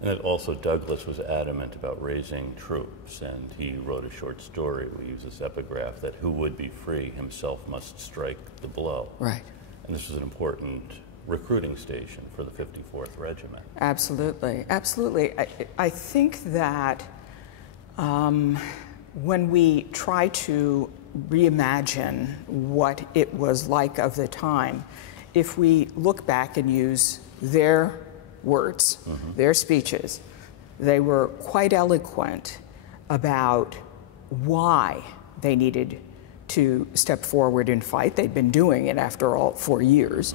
And it also, Douglass was adamant about raising troops, and he wrote a short story. We use this epigraph that who would be free himself must strike the blow. Right. And this was an important recruiting station for the 54th Regiment. Absolutely, absolutely. I think that when we try to reimagine what it was like of the time, if we look back and use their words, their speeches, they were quite eloquent about why they needed to step forward and fight. They'd been doing it, after all, for years.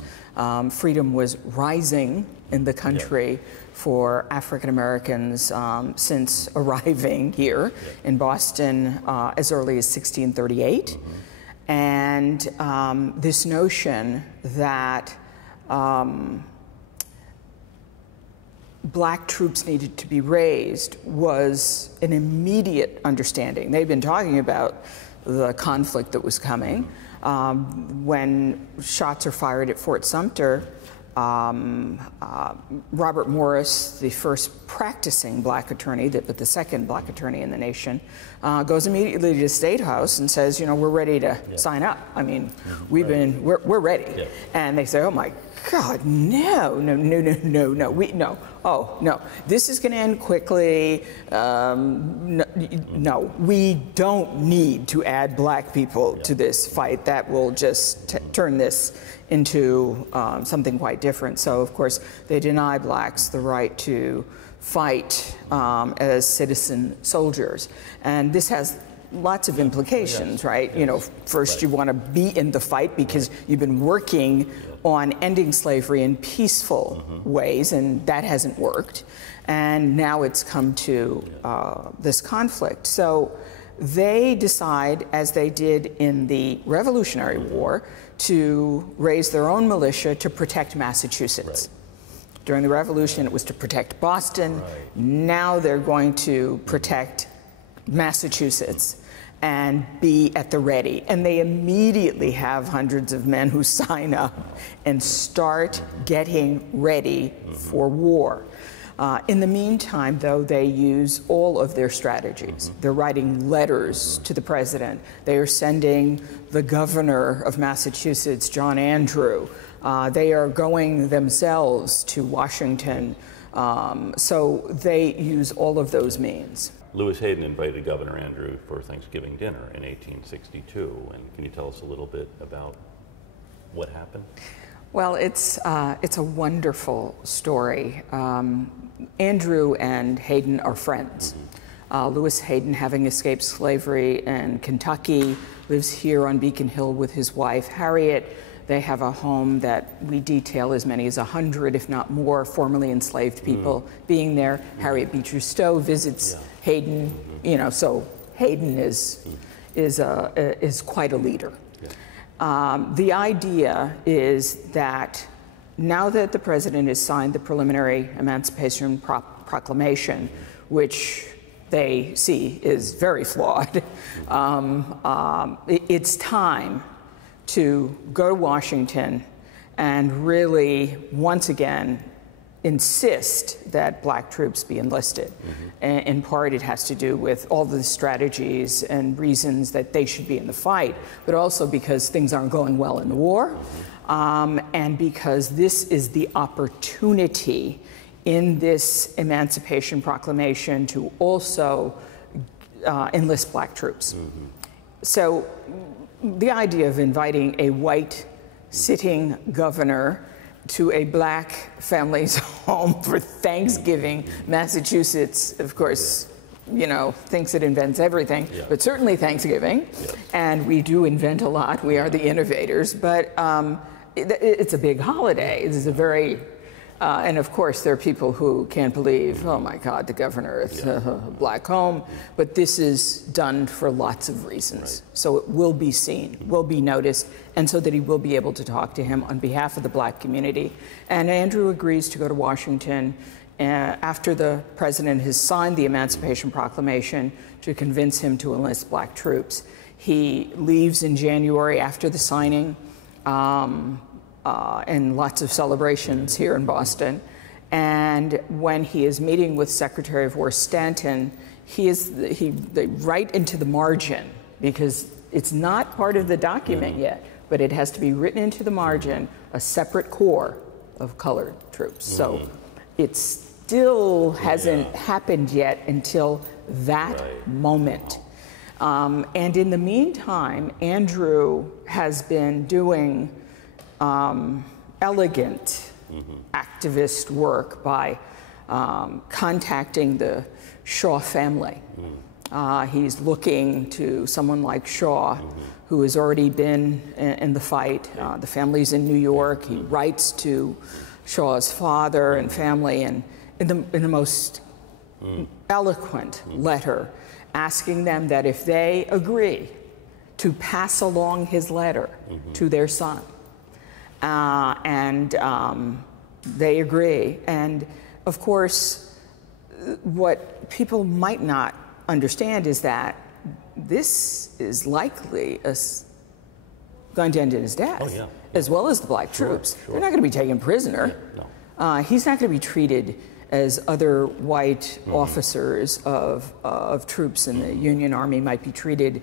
Freedom was rising in the country for African Americans since arriving here in Boston as early as 1638. And this notion that black troops needed to be raised was an immediate understanding. They'd been talking about the conflict that was coming. When shots are fired at Fort Sumter, Robert Morris, the first practicing black attorney, but the second black attorney in the nation, goes immediately to the State House and says, you know, we're ready to sign up. I mean, we're ready. And they say, oh my God, no, oh, no, this is going to end quickly. No, we don't need to add black people to this fight. That will just turn this into something quite different. So, of course, they deny blacks the right to fight as citizen soldiers. And this has lots of implications, right? You know, first you want to be in the fight because you've been working on ending slavery in peaceful ways, and that hasn't worked. And now it's come to this conflict. So they decide, as they did in the Revolutionary War, to raise their own militia to protect Massachusetts. During the Revolution, it was to protect Boston. Now they're going to protect Massachusetts and be at the ready. And they immediately have hundreds of men who sign up and start getting ready for war. In the meantime, though, they use all of their strategies. They're writing letters to the president. They are sending the governor of Massachusetts, John Andrew. They are going themselves to Washington. So they use all of those means. Lewis Hayden invited Governor Andrew for Thanksgiving dinner in 1862. And can you tell us a little bit about what happened? Well, it's a wonderful story. Andrew and Hayden are friends. Lewis Hayden, having escaped slavery in Kentucky, lives here on Beacon Hill with his wife, Harriet. They have a home that we detail as many as 100, if not more, formerly enslaved people being there. Harriet Beecher Stowe visits Hayden, you know, so Hayden is quite a leader. The idea is that now that the president has signed the preliminary Emancipation Proclamation, which they see is very flawed, it's time to go to Washington and really, once again, insist that black troops be enlisted. In part, it has to do with all the strategies and reasons that they should be in the fight, but also because things aren't going well in the war, and because this is the opportunity in this Emancipation Proclamation to also enlist black troops. So the idea of inviting a white sitting governor to a black family's home for Thanksgiving, Massachusetts, of course, you know, thinks it invents everything, but certainly Thanksgiving. And we do invent a lot. We are the innovators, but it's a big holiday. This is a very, and of course, there are people who can't believe, oh my God, the governor is a black home. But this is done for lots of reasons. So it will be seen, will be noticed, and so that he will be able to talk to him on behalf of the black community. And Andrew agrees to go to Washington after the president has signed the Emancipation Proclamation to convince him to enlist black troops. He leaves in January after the signing, and lots of celebrations here in Boston. And when he is meeting with Secretary of War Stanton, they write into the margin, because it's not part of the document yet, but it has to be written into the margin, a separate corps of colored troops. So it still hasn't happened yet until that moment. And in the meantime, Andrew has been doing elegant activist work by contacting the Shaw family. He's looking to someone like Shaw, who has already been in the fight. The family's in New York. He writes to Shaw's father and family, and in the most eloquent letter, asking them that if they agree to pass along his letter to their son, they agree. And of course, what people might not understand is that this is likely going to end in his death, as well as the black troops. They're not going to be taken prisoner. He's not going to be treated as other white officers of troops in the Union Army might be treated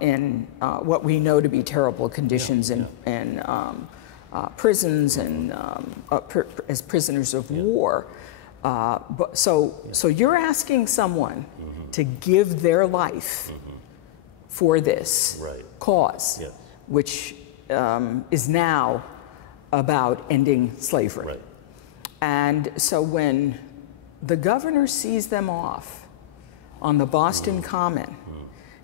in what we know to be terrible conditions in prisons and as prisoners of war. So you're asking someone to give their life for this cause, which is now about ending slavery. And so when the governor sees them off on the Boston Common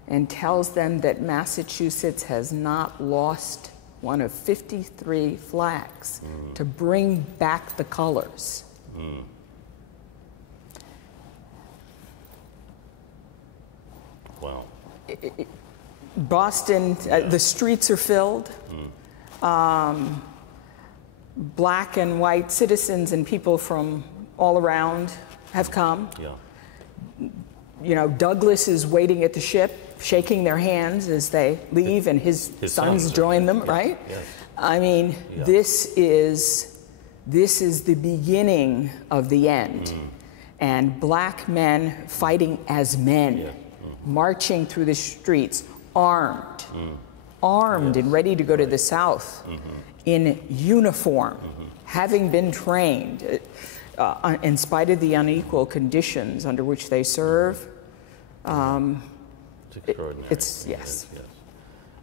and tells them that Massachusetts has not lost one of 53 flags to bring back the colors, wow. Boston, the streets are filled. Black and white citizens and people from all around have come. You know, Douglas is waiting at the ship, shaking their hands as they leave, and his sons join them, right? I mean, this is the beginning of the end. And black men fighting as men, marching through the streets, armed and ready to go to the South. In uniform, having been trained, in spite of the unequal conditions under which they serve. It's extraordinary. Yes.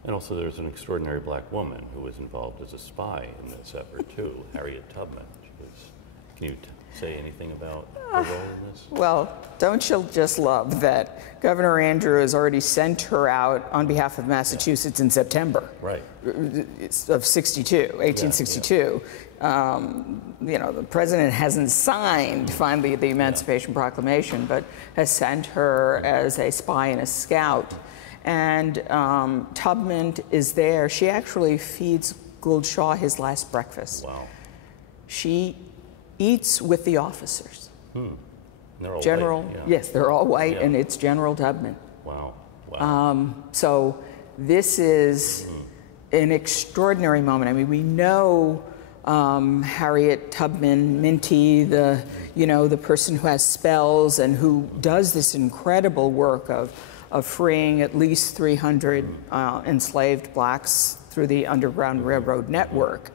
And also there's an extraordinary black woman who was involved as a spy in this effort too, Harriet Tubman. Can you say anything about her role in this? Well, don't you just love that Governor Andrew has already sent her out on behalf of Massachusetts in September of 1862. You know, the president hasn't signed finally the Emancipation Proclamation, but has sent her as a spy and a scout. And Tubman is there. She actually feeds Gould Shaw his last breakfast. Wow. She eats with the officers. They're all General, white, yes, they're all white, and it's General Tubman. Wow. So this is an extraordinary moment. I mean, we know Harriet Tubman, Minty, the person who has spells and who does this incredible work of freeing at least 300 enslaved blacks through the Underground Railroad network.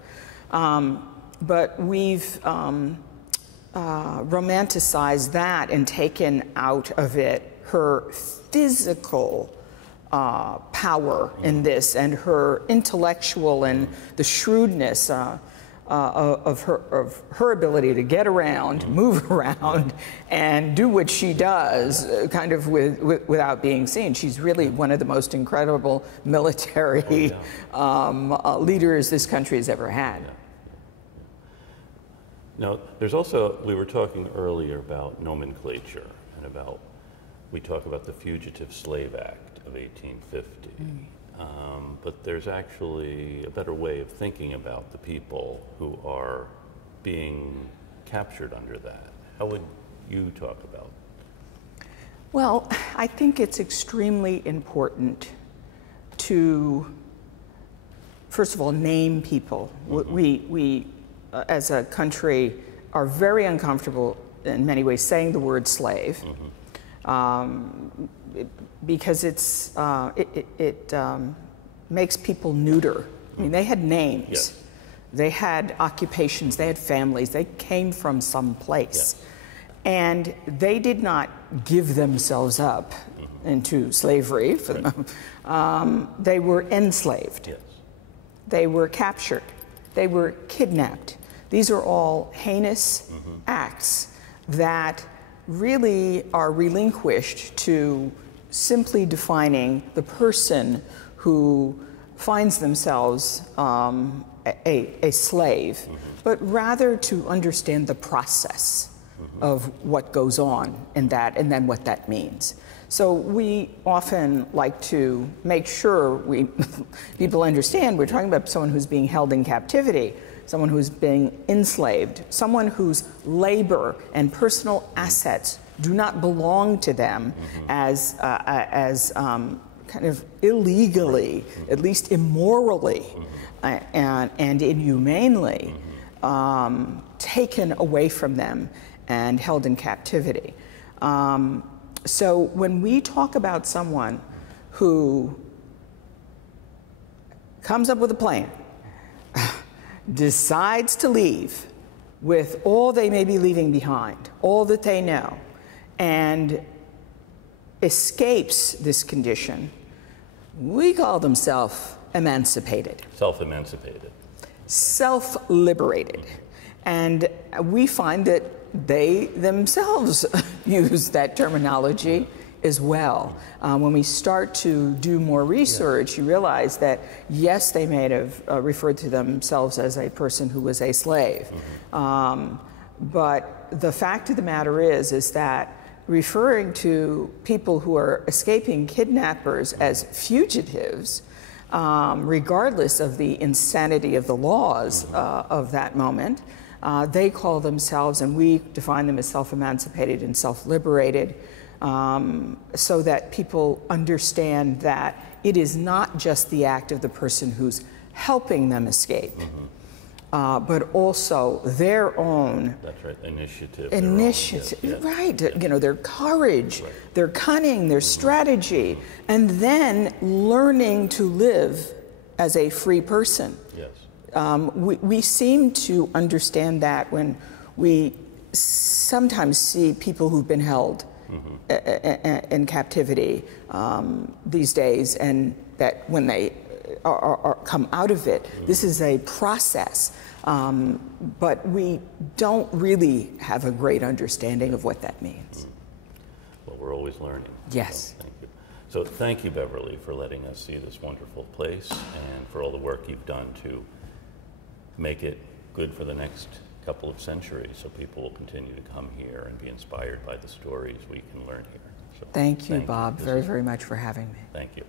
But we've romanticized that and taken out of it her physical power in this, and her intellectual and the shrewdness of her ability to get around, move around, and do what she does, kind of without being seen. She's really one of the most incredible military leaders this country has ever had. Now, there's also, we were talking earlier about nomenclature and about, we talk about the Fugitive Slave Act of 1850, but there's actually a better way of thinking about the people who are being captured under that. How would you talk about? Well, I think it's extremely important to, first of all, name people. We as a country, are very uncomfortable in many ways saying the word slave, because it makes people neuter. I mean, they had names, Yes. they had occupations, they had families, they came from some place. Yes. And they did not give themselves up into slavery. For them. They were enslaved. Yes. They were captured. They were kidnapped. These are all heinous acts that really are relinquished to simply defining the person who finds themselves a slave, but rather to understand the process of what goes on in that and then what that means. So we often like to make sure people understand we're talking about someone who's being held in captivity, someone who's being enslaved, someone whose labor and personal assets do not belong to them as kind of illegally, at least immorally and inhumanely taken away from them and held in captivity. So when we talk about someone who comes up with a plan, decides to leave with all they may be leaving behind, all that they know, and escapes this condition, we call them self-emancipated. Self-emancipated. Self-liberated. And we find that they themselves use that terminology as well. When we start to do more research, you realize that, yes, they may have referred to themselves as a person who was a slave. But the fact of the matter is that referring to people who are escaping kidnappers as fugitives, regardless of the insanity of the laws of that moment, they call themselves, and we define them as self-emancipated and self-liberated, so that people understand that it is not just the act of the person who's helping them escape, but also their own initiative. Right. You know, their courage, their cunning, their strategy, and then learning to live as a free person. Yes. We seem to understand that when we sometimes see people who've been held in captivity these days, and that when they come out of it, this is a process, but we don't really have a great understanding of what that means. Well, we're always learning. Yes. So thank you. So thank you, Beverly, for letting us see this wonderful place and for all the work you've done to make it good for the next couple of centuries, so people will continue to come here and be inspired by the stories we can learn here. So Thank you, Bob, very, very much for having me. Thank you.